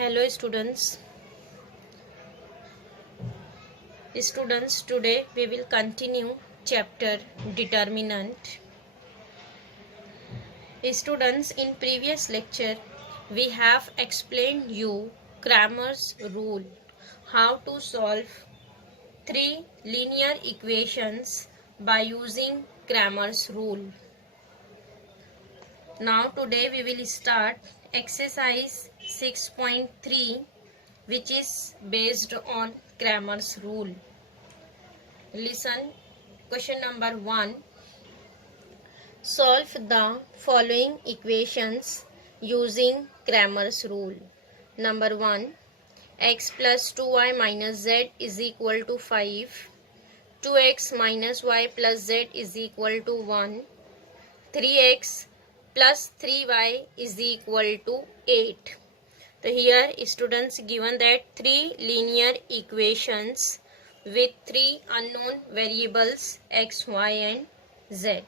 Hello students. Today we will continue chapter determinant. Students, in previous lecture we have explained you Cramer's rule, how to solve three linear equations by using Cramer's rule. Now today we will start exercise 6.3, which is based on Cramer's rule. Listen, question number 1. Solve the following equations using Cramer's rule. Number 1. X plus 2y minus z is equal to 5. 2x minus y plus z is equal to 1. 3x plus 3y is equal to 8. So here students given that three linear equations with three unknown variables x, y and z.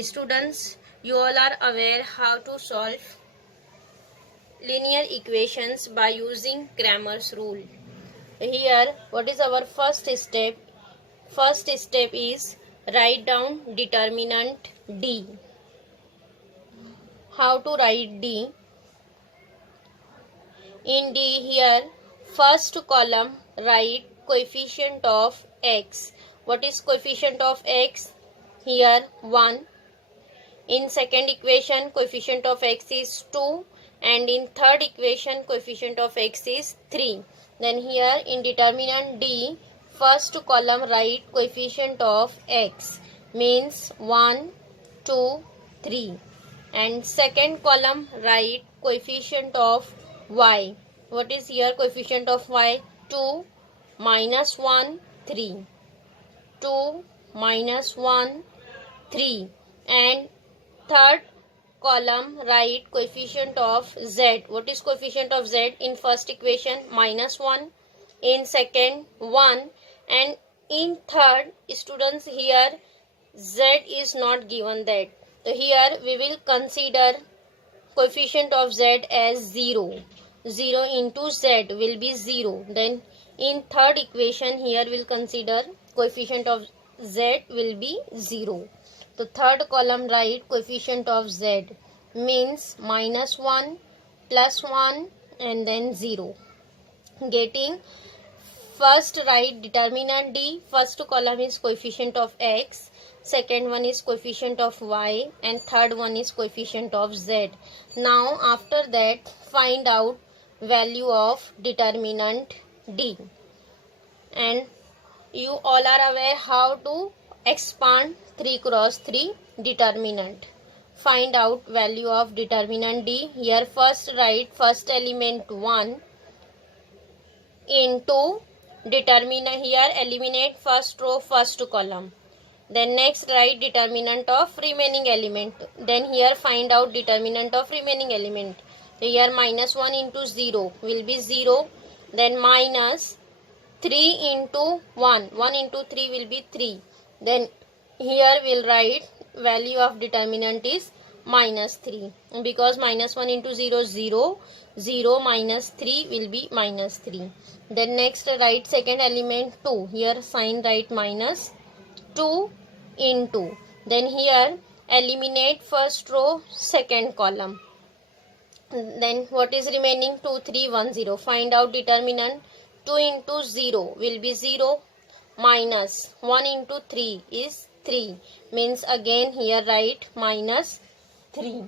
Students, you all are aware how to solve linear equations by using Cramer's rule. Here what is our first step? First step is write down determinant D. How to write D? In D, here first column write coefficient of x. What is coefficient of x? Here 1. In second equation coefficient of x is 2, and in third equation coefficient of x is 3. Then here in determinant D, first column write coefficient of x, means 1, 2, 3. And second column write coefficient of y. What is here coefficient of y? 2, minus 1, 3. 2, minus 1, 3. And third column write coefficient of z. What is coefficient of z? In first equation minus 1, in second 1, and in third students here z is not given that. So here we will consider coefficient of z as 0. 0 into z will be 0. Then in third equation here we will consider coefficient of z will be 0. The third column write coefficient of z, means minus 1, plus 1 and then 0. Getting first write determinant D. First column is coefficient of x, second one is coefficient of y, and third one is coefficient of z. Now after that find out value of determinant D. And you all are aware how to expand 3 cross 3 determinant. Find out value of determinant D. Here first write first element 1 into determinant. Here eliminate first row first column. Then next write determinant of remaining element. Then here find out determinant of remaining element. So here minus 1 into 0 will be 0. Then minus 3 into 1. 1 into 3 will be 3. Then here we'll write value of determinant is minus 3. Because minus 1 into 0 is 0. 0 minus 3 will be minus 3. Then next write second element 2. Here sign write minus 2 into. Then here eliminate first row second column. Then what is remaining? 2, 3, 1, 0. Find out determinant. 2 into 0 will be 0. Minus 1 into 3 is 3. Means again here write minus 3.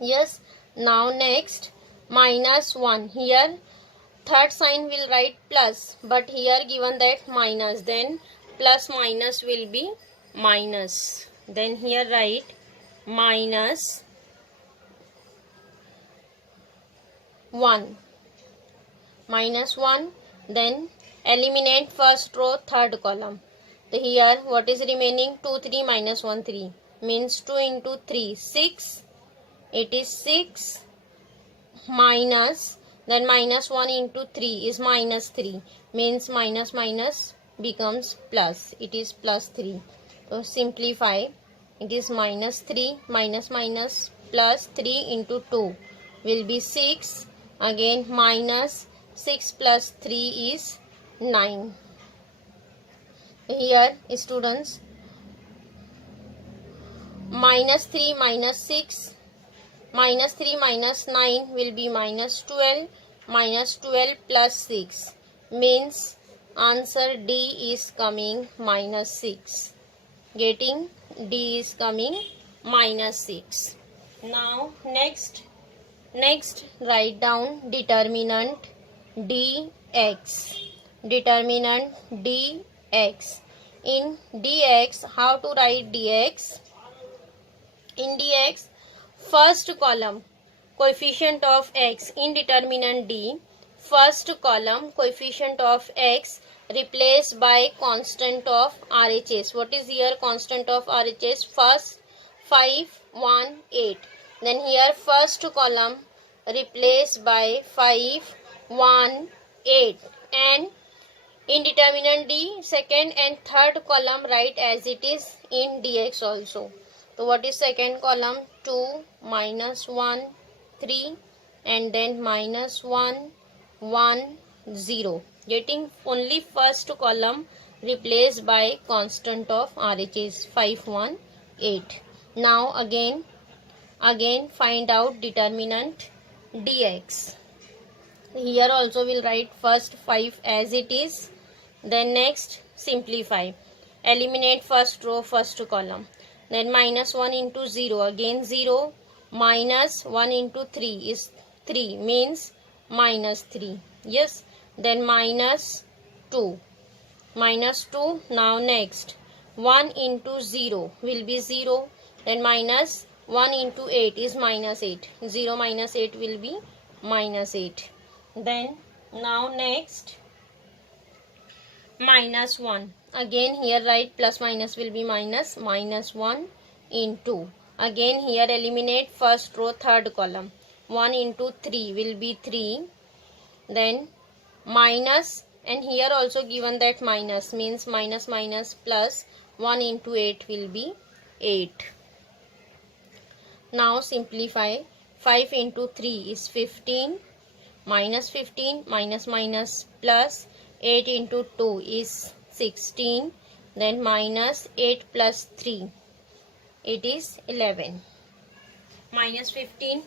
Yes. Now next minus 1. Here third sign will write plus, but here given that minus, then plus minus will be minus. Then here write minus 1. Minus 1. Then eliminate first row third column. So here what is remaining? 2, 3 minus 1, 3. Means 2 into 3, 6. It is 6 minus, then minus 1 into 3 is minus 3. Means minus minus becomes plus. It is plus 3. So simplify. It is minus 3 minus minus plus 3 into 2 will be 6. Again minus 6 plus 3 is 9. Here students, minus 3 minus 6, minus 3 minus 9 will be minus 12, minus 12 plus 6 means answer D is coming minus 6. Getting D is coming minus 6. Now next write down determinant dx. Determinant dx. In dx, how to write dx? In dx, first column coefficient of x in determinant D, first column coefficient of x replaced by constant of RHS. What is here constant of RHS? First 5, 1, 8. Then here first column replaced by 5, 1, 8. And in determinant D, second and third column write as it is in dx also. So what is second column? 2, minus 1, 3, and then minus 1, 1, 0. Getting only first column replaced by constant of RHS 5, 1, 8. Now again find out determinant dx. Here also we'll write first 5 as it is. Then next simplify. Eliminate first row, first column. Then minus 1 into 0, again 0, minus 1 into 3 is 3, means minus 3. Yes, then minus 2. Minus 2, now next 1 into 0 will be 0. Then minus 1 into 8 is minus 8. 0 minus 8 will be minus 8. Then now next minus 1. Again here write plus minus will be minus 1 into. Again here eliminate first row, third column. 1 into 3 will be 3. Then minus, and here also given that minus means minus minus plus 1 into 8 will be 8. Now simplify. 5 into 3 is 15. Minus 15 minus minus plus 8 into 2 is 16. Then minus 8 plus 3, it is 11. Minus 15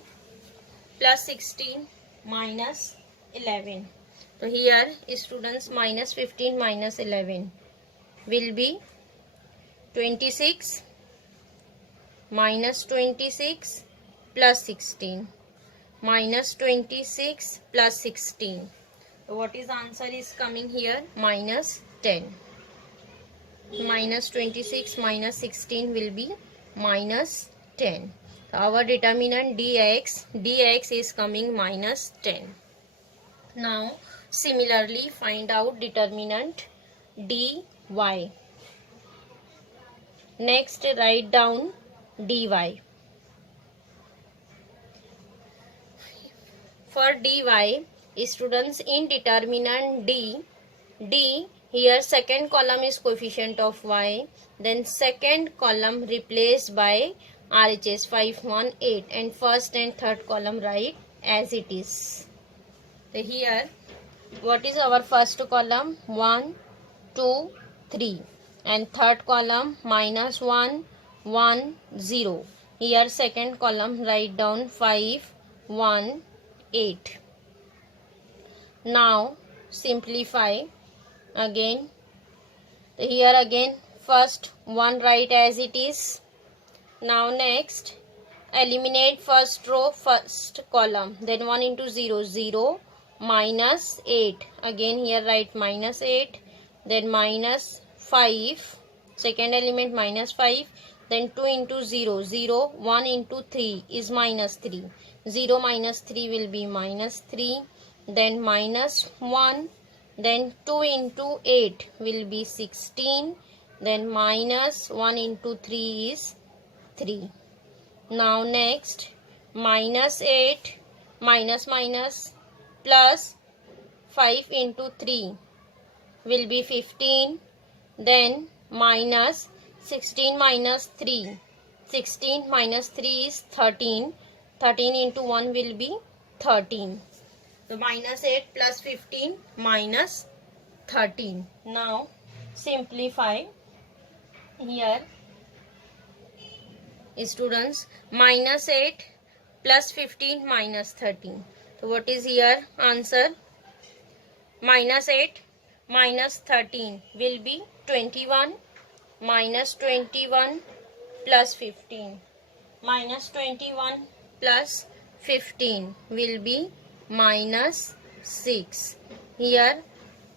plus 16 minus 11. So here students, minus 15 minus 11 will be 26. Minus 26 plus 16. Minus 26 plus 16. So what is answer is coming here? Minus 10. Minus 26 minus 16 will be minus 10. So our determinant dx is coming minus 10. Now similarly find out determinant dy. Next write down dy. For dy, students, in determinant d, here second column is coefficient of y, then second column replaced by RHS 5, 1, 8, and first and third column write as it is. So here what is our first column? 1, 2, 3, and third column minus 1, 1, 0. Here second column write down 5, 1, 8. Now simplify. Again here again first 1 write as it is. Now next eliminate first row, first column. Then 1 into 0, 0, minus 8. Again here write minus 8. Then minus 5. Second element minus 5. Then 2 into 0, 0, 1 into 3 is minus 3. 0 minus 3 will be minus 3. Then minus 1. Then 2 into 8 will be 16. Then minus 1 into 3 is 3. Now next minus 8 minus minus plus 5 into 3 will be 15. Then minus 16 minus 3. 16 minus 3 is 13. 13 into 1 will be 13. So minus 8 plus 15 minus 13. Now simplify. Here students, minus 8 plus 15 minus 13. So what is here answer? Minus 8 minus 13 will be 21. Minus 21 plus 15. Minus 21 plus 15 will be minus 6. Here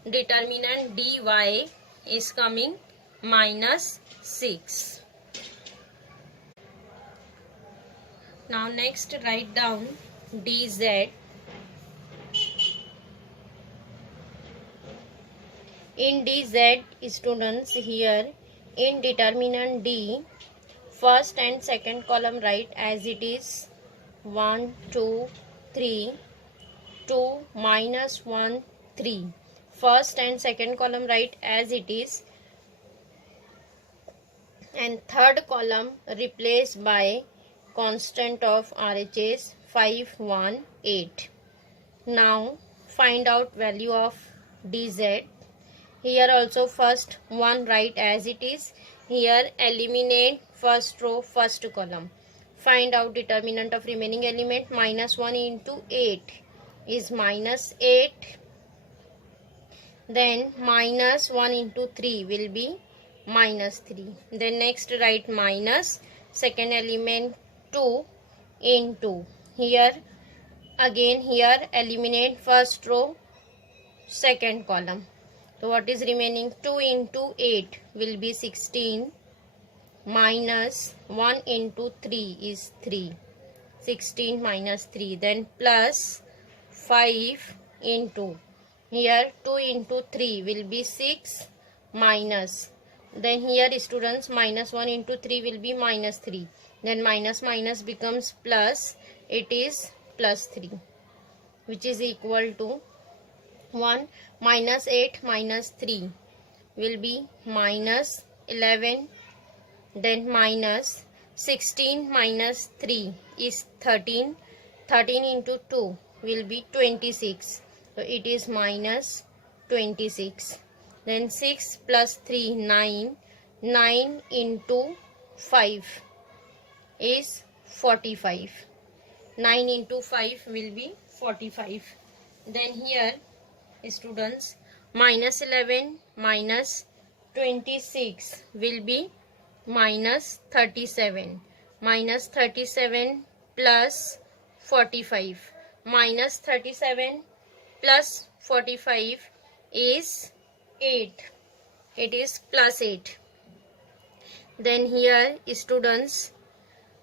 determinant dy is coming minus 6. Now next write down dz. In dz students, here in determinant d, first and second column write as it is 1, 2, 3, 2, minus 1, 3. First and second column write as it is, and third column replace by constant of RHS 5, 1, 8. Now find out value of dz. Here also first one write as it is. Here eliminate first row, first column. Find out determinant of remaining element. Minus 1 into 8 is minus 8. Then minus 1 into 3 will be minus 3. Then next write minus second element 2 into. Here again here eliminate first row, second column. So what is remaining? 2 into 8 will be 16. Minus 1 into 3 is 3. 16 minus 3. Then plus 5 into. Here 2 into 3 will be 6. Minus. Then here students, minus 1 into 3 will be minus 3. Then minus minus becomes plus. It is plus 3. Which is equal to 1. Minus 8 minus 3 will be minus 11. Then minus 16 minus 3 is 13. 13 into 2 will be 26. So it is minus 26. Then 6 plus 3, 9. 9 into 5 is 45. 9 into 5 will be 45. Then here students, minus 11 minus 26 will be minus 37. Minus 37 plus 45. Minus 37 plus 45 is 8. It is plus 8. Then here students,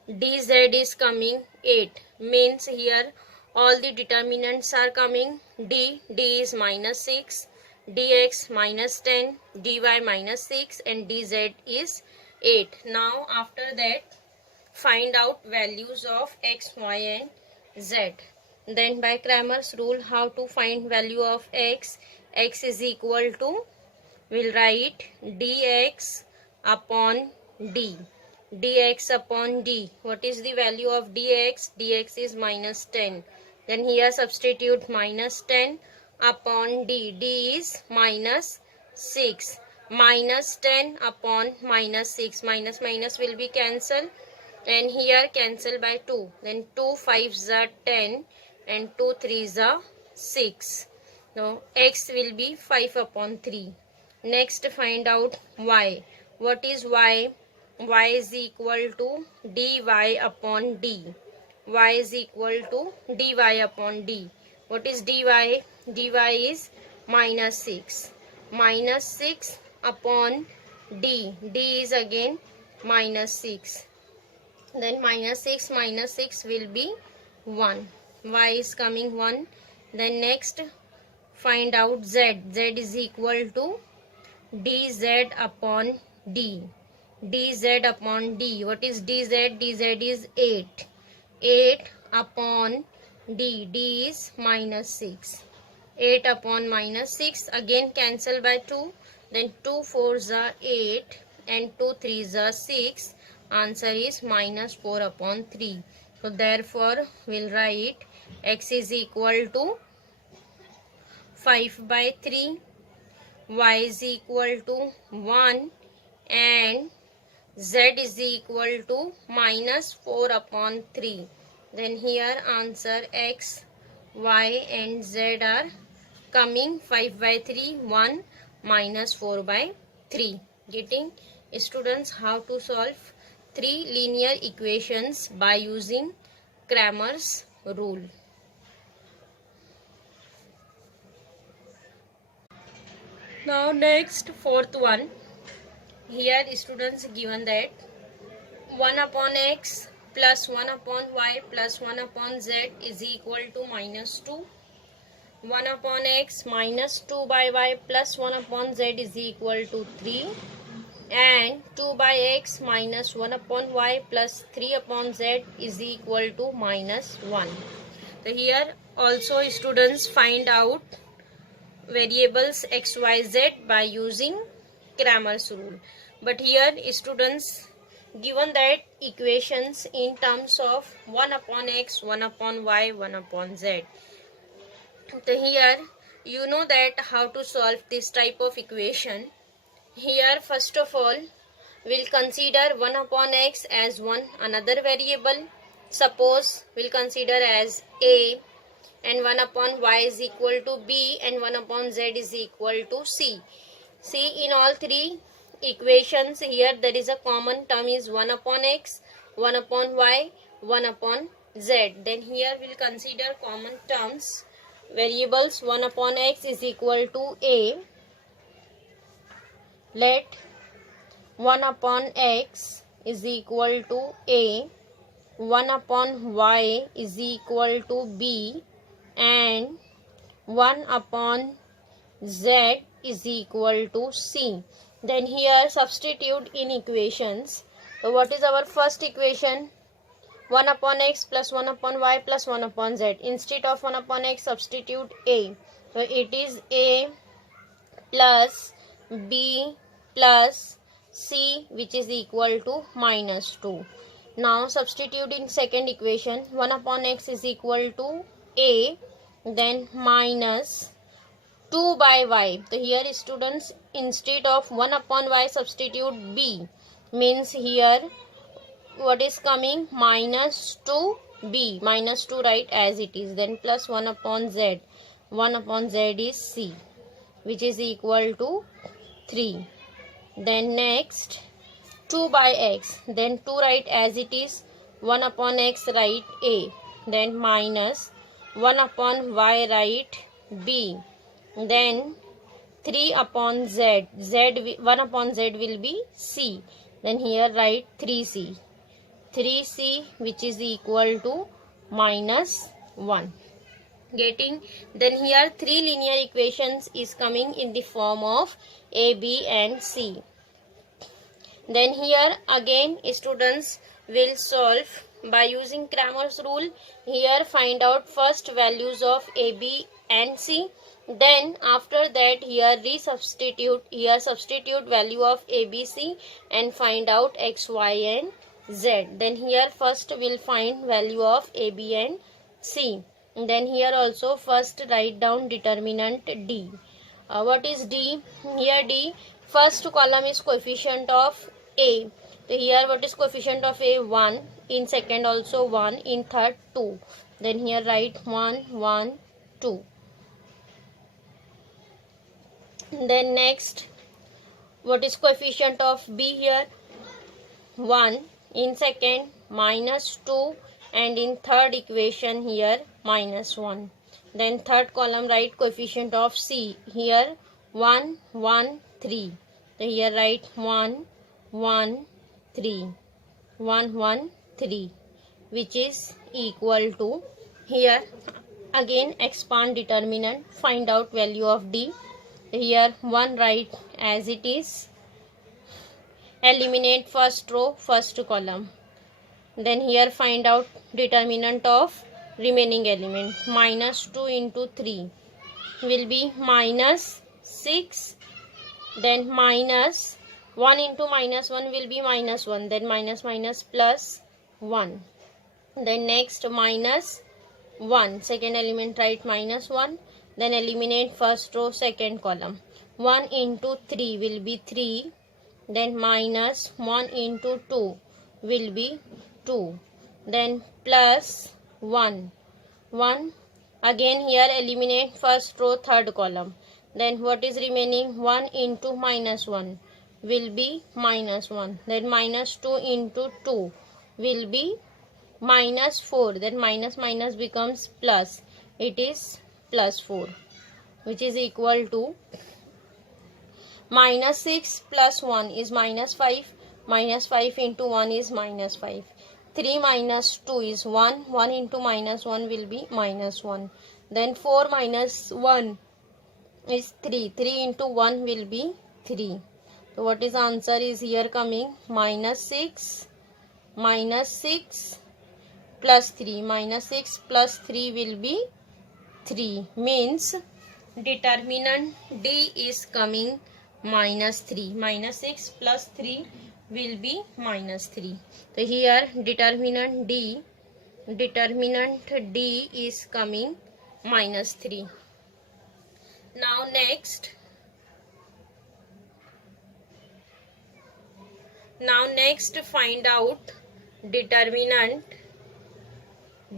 dz is coming 8. Means here all the determinants are coming. D is minus 6, dx minus 10, dy minus 6, and dz is 8. Now after that find out values of x, y and z. Then by Cramer's rule, how to find value of x? X is equal to, we'll write dx upon d. Dx upon d. What is the value of dx? Dx is minus 10. Then here substitute minus 10 upon d. D is minus 6. Minus 10 upon minus 6. Minus minus will be cancelled. And here cancel by 2. Then 2 5s are 10 and 2 3s are 6. Now x will be 5 upon 3. Next find out y. What is y? Y is equal to dy upon d. Y is equal to dy upon d. What is dy? Dy is minus 6. Minus 6 upon d. D is again minus 6. Then minus 6 will be 1. Y is coming 1. Then next find out z. Z is equal to dz upon d. Dz upon d. What is dz? Dz is 8. 8 upon d. D is minus 6. 8 upon minus 6. Again cancel by 2. Then 2 4s are 8 and 2 3s are 6. Answer is minus 4 upon 3. So therefore we'll write x is equal to 5/3, y is equal to 1, and z is equal to -4/3. Then here answer x, y and z are coming 5/3, 1, -4/3. Getting students how to solve three linear equations by using Cramer's rule. Now next, fourth one. Here students given that 1/x plus 1/y plus 1/z is equal to -2. 1/x minus 2/y plus 1/z is equal to 3. And 2/x minus 1/y plus 3/z is equal to -1. So here also students find out variables x, y, z by using Cramer's rule. But here students given that equations in terms of 1/x, 1/y, 1/z. So here you know that how to solve this type of equation. Here first of all we'll consider 1/x as another variable. Suppose we'll consider as a, and 1/y is equal to b, and 1/z is equal to c. See, in all three equations here there is a common term is 1/x, 1/y, 1/z. Then here we'll consider common terms. Variables 1/x is equal to a. Let 1/x is equal to a, 1/y is equal to b, and 1/z is equal to c. Then here substitute in equations. So what is our first equation? 1/x plus 1/y plus 1/z. Instead of 1/x substitute a. So it is a plus b plus c, which is equal to -2. Now substitute in second equation. 1/x is equal to a, then minus 2/y. So here students instead of 1/y substitute b, means here what is coming? -2b, -2 right as it is, then plus 1/z. 1/z is c, which is equal to 3. Then next 2/x, then 2 write as it is, 1/x write a, then minus 1/y write b, then 3/z, 1/z will be c, then here write 3c, 3c which is equal to -1. Getting? Then here three linear equations is coming in the form of a, b and c. Then here again students will solve by using Cramer's rule. Here find out first values of a, b and c. Then after that here substitute value of a, b, c and find out x, y and z. Then here first we'll find value of a, b and c. Then here also first write down determinant d. What is d? Here d, first column is coefficient of a. So here what is coefficient of a? 1. In second also 1. In third 2. Then here write 1, 1, 2. Then next, what is coefficient of b here? 1. In second -2. And in third equation here -1. Then third column write coefficient of c. Here 1, 1, 3. So here write 1, 1, 3. 1, 1, 3. Which is equal to, here again expand determinant, find out value of d. Here 1 write as it is. Eliminate first row, first column. Then here find out determinant of remaining element. -2 into 3 will be -6. Then minus 1 into -1 will be -1. Then minus plus 1. Then next -1. Second element write -1. Then eliminate first row, second column. 1 into 3 will be 3. Then minus 1 into 2 will be 2. Then plus 1. 1. Again here eliminate first row, third column. Then what is remaining? 1 into minus 1 will be minus 1. Then minus 2 into 2 will be minus 4. Then minus minus becomes plus. It is plus 4, which is equal to minus 6 plus 1 is minus 5. Minus 5 into 1 is minus 5. 3 minus 2 is 1. 1 into minus 1 will be minus 1. Then 4 minus 1 is 3. 3 into 1 will be 3. So what is the answer is here coming? Minus 6 plus 3. Minus 6 plus 3 will be 3. Means determinant D is coming minus 3. Minus 6 plus 3 will be minus 3. So here determinant D is coming minus 3. Now next find out determinant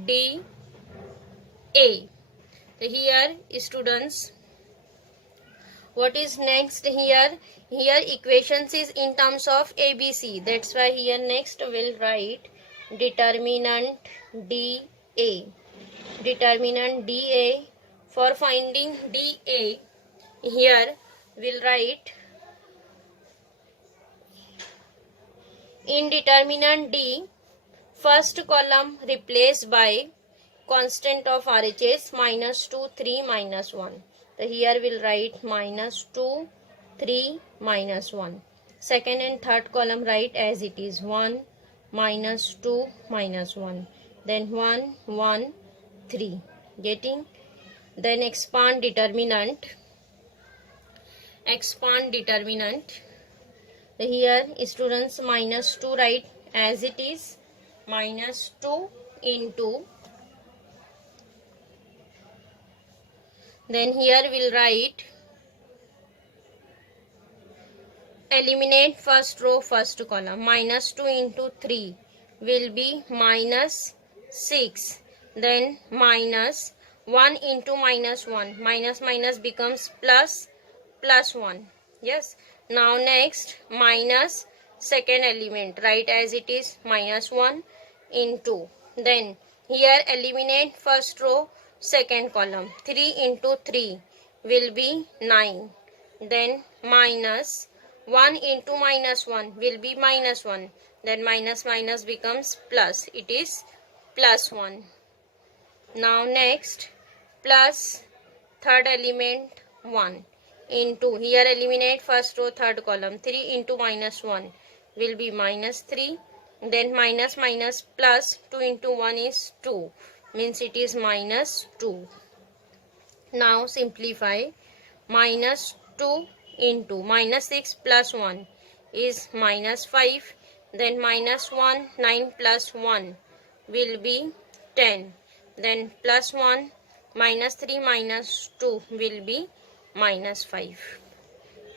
D A. So here students, what is next here? Here equations is in terms of ABC. That's why here next we'll write determinant DA. Determinant DA. For finding DA, here we'll write in determinant D, first column replaced by constant of RHS minus 2, 3, minus 1. So here we'll write minus 2, 3, minus 1. Second and third column write as it is 1, minus 2, minus 1. Then 1, 1, 3. Getting? Then expand determinant. Here students minus 2 write as it is, minus 2 into, then here we'll write eliminate first row, first column. Minus 2 into 3 will be minus 6. Then minus 1 into minus 1. Minus minus becomes plus 1. Yes. Now next minus second element. Write as it is, minus 1 into. Then here eliminate first row, second column. 3 into 3 will be 9. Then minus 1 into minus 1 will be minus 1. Then minus minus becomes plus. It is plus 1. Now next plus third element 1 into, here eliminate first row, third column. 3 into minus 1 will be minus 3. Then minus minus plus 2 into 1 is 2. Means it is minus 2. Now simplify. Minus 2 into minus 6 plus 1 is minus 5. Then minus 1, 9 plus 1 will be 10. Then plus 1, minus 3 minus 2 will be minus 5.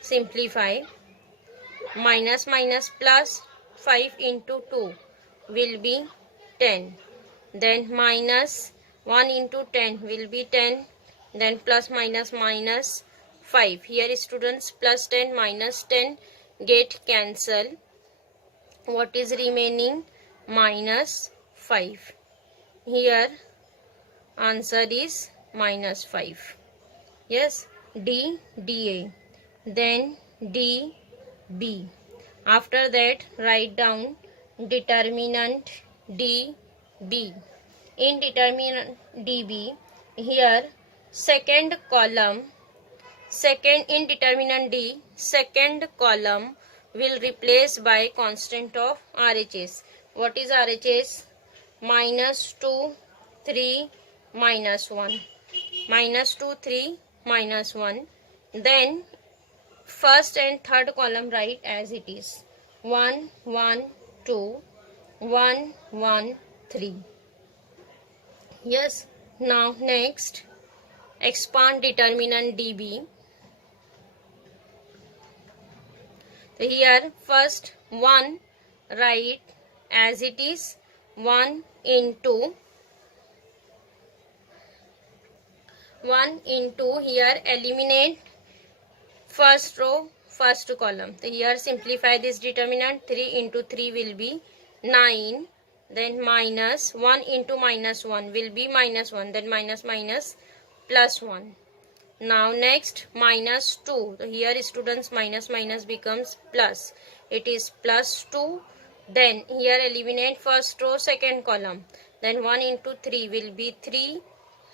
Simplify. Minus minus plus 5 into 2 will be 10. Then minus 1 into 10 will be 10. Then plus minus minus 5. Here students plus 10 minus 10 get cancelled. What is remaining? Minus 5. Here answer is minus 5. Yes. D, DA. Then D, B. After that write down determinant D, B. In determinant DB, here second column, in determinant D, second column will replace by constant of RHS. What is RHS? Minus 2, 3, minus 1. Minus 2, 3, minus 1. Then first and third column write as it is. 1, 1, 2, 1, 1, 3. Yes. Now next expand determinant dB. So here first 1 write as it is, 1 into here eliminate first row first column. So here simplify this determinant, 3 into 3 will be 9, then minus 1 into minus 1 will be minus 1, then minus minus plus 1. Now next minus 2. So here students minus minus becomes plus. It is plus 2. Then here eliminate first row second column. Then 1 into 3 will be 3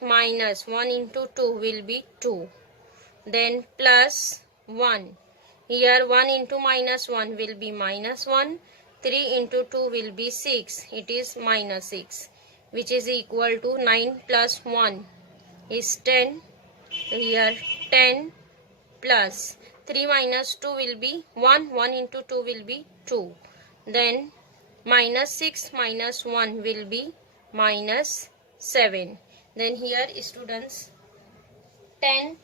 minus 1 into 2 will be 2. Then plus 1. Here 1 into minus 1 will be minus 1. 3 into 2 will be 6. It is minus 6, which is equal to 9 plus 1 is 10. So here 10 plus 3 minus 2 will be 1. 1 into 2 will be 2. Then minus 6 minus 1 will be minus 7. Then here students 10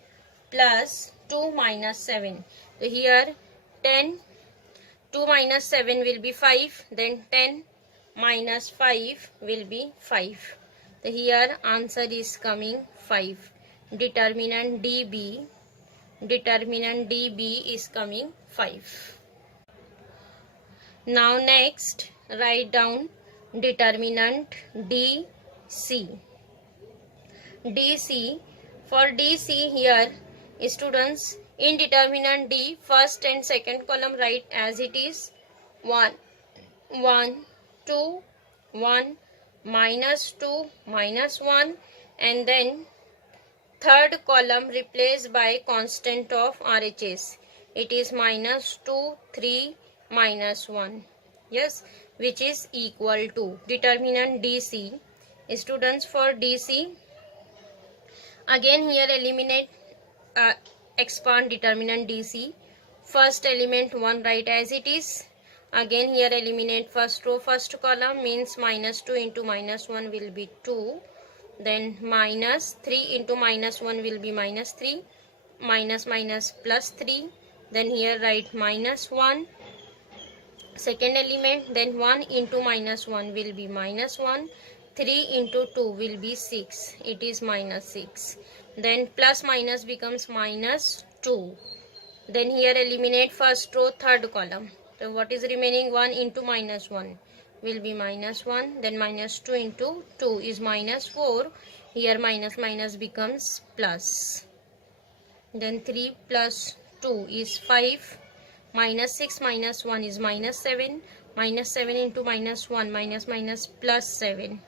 plus 2 minus 7. So here 10, 2 minus 7 will be 5. Then 10 minus 5 will be 5. So here answer is coming 5. Determinant dB is coming 5. Now next write down determinant DC. For DC here students, in determinant D first and second column write as it is, 1 1 2 1 minus 2 minus 1, and then third column replaced by constant of RHS. It is minus 2 3 minus 1. Yes, which is equal to determinant DC. Students, for DC again here eliminate expand determinant DC. First element 1 write as it is. Again here eliminate first row first column, means minus 2 into minus 1 will be 2. Then minus 3 into minus 1 will be minus 3. Minus minus plus 3. Then here write minus 1. Second element, then 1 into minus 1 will be minus 1. 3 into 2 will be 6. It is minus 6. Then plus minus becomes minus 2. Then here eliminate first row third column. So what is remaining? 1 into minus 1 will be minus 1. Then minus 2 into 2 is minus 4. Here minus minus becomes plus. Then 3 plus 2 is 5. Minus 6 minus 1 is minus 7. Minus 7 into minus 1 minus minus plus 7.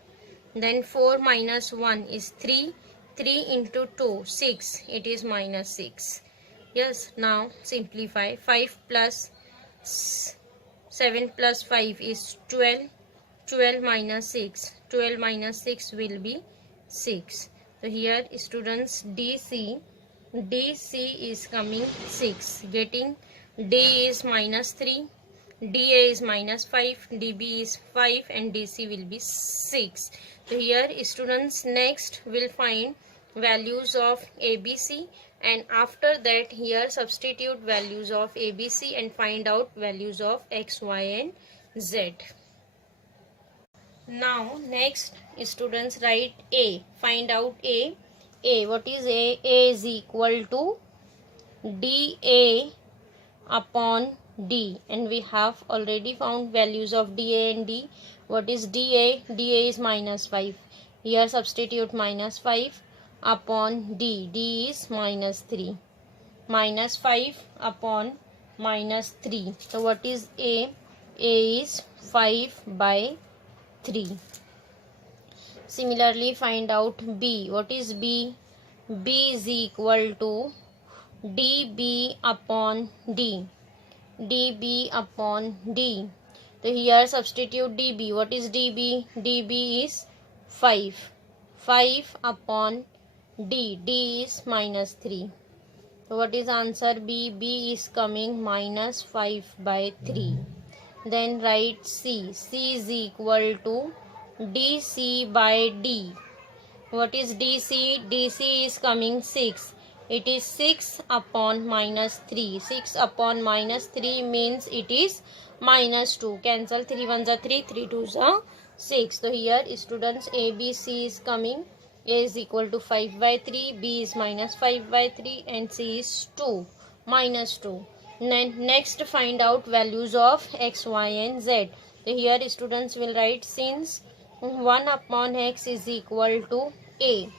Then 4 minus 1 is 3. 3 into 2 6. It is minus 6. Yes, now simplify. 5 plus 7 plus 5 is 12. 12 minus 6. 12 minus 6 will be 6. So here students DC is coming 6. Getting D is minus 3. DA is minus 5. DB is 5 and DC will be 6. So here students next will find values of ABC, and after that here substitute values of ABC and find out values of X, Y and Z. Now next students write A. Find out A. What is A? A is equal to dA upon D, and we have already found values of dA and D. What is dA? dA is minus 5. Here substitute minus 5 upon D. D is minus 3. Minus 5 upon minus 3. So what is A? A is 5 by 3. Similarly find out B. What is B? B is equal to dB upon D. dB upon D. So here substitute dB. What is dB? dB is 5. 5 upon D. D is minus 3. So what is answer? B. B is coming minus 5 by 3. Then write C. C is equal to DC by D. What is DC? DC is coming 6. It is 6 upon minus 3. 6 upon minus 3 means it is minus 2. Cancel 3 1s are 3, 3 2s are 6. So here students ABC is coming. A is equal to 5 by 3, B is minus 5 by 3 and C is 2, minus 2. Then next find out values of x, y and z. So here students will write since 1 upon x is equal to a.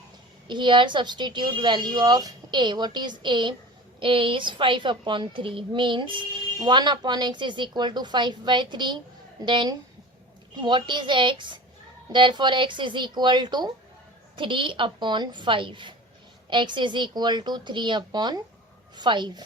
Here substitute value of a. What is a? A is 5 upon 3 means 1 upon x is equal to 5 by 3. Then what is x? Therefore x is equal to 3 upon 5. X is equal to 3 upon 5.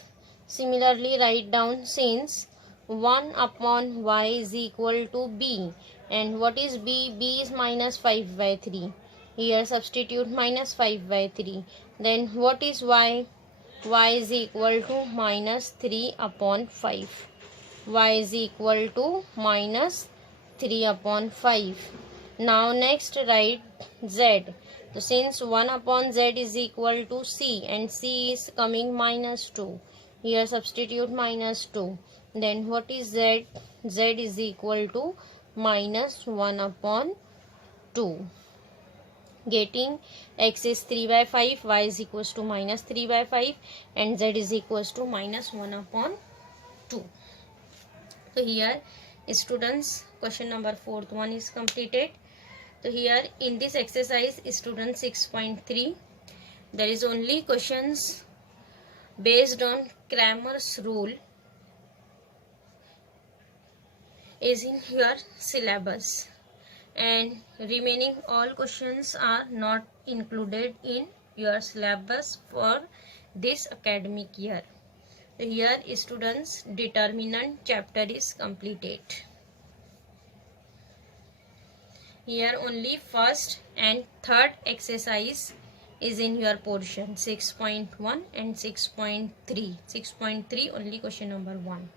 Similarly write down since 1 upon y is equal to b. And what is b? B is minus 5 by 3. Here substitute minus 5 by 3. Then what is y? Y is equal to minus 3 upon 5. Y is equal to minus 3 upon 5. Now next write z. So since 1 upon z is equal to c and c is coming minus 2. Here substitute minus 2. Then what is z? Z is equal to minus 1 upon 2. Getting x is 3 by 5, y is equals to minus 3 by 5 and z is equals to minus 1 upon 2. So here students question number 4th one is completed. So here in this exercise student 6.3 there is only questions based on Cramer's rule is in your syllabus and remaining all questions are not included in your syllabus for this academic year. So here students determinant chapter is completed. Here only first and third exercise is in your portion 6.1 and 6.3. 6.3 only question number 1.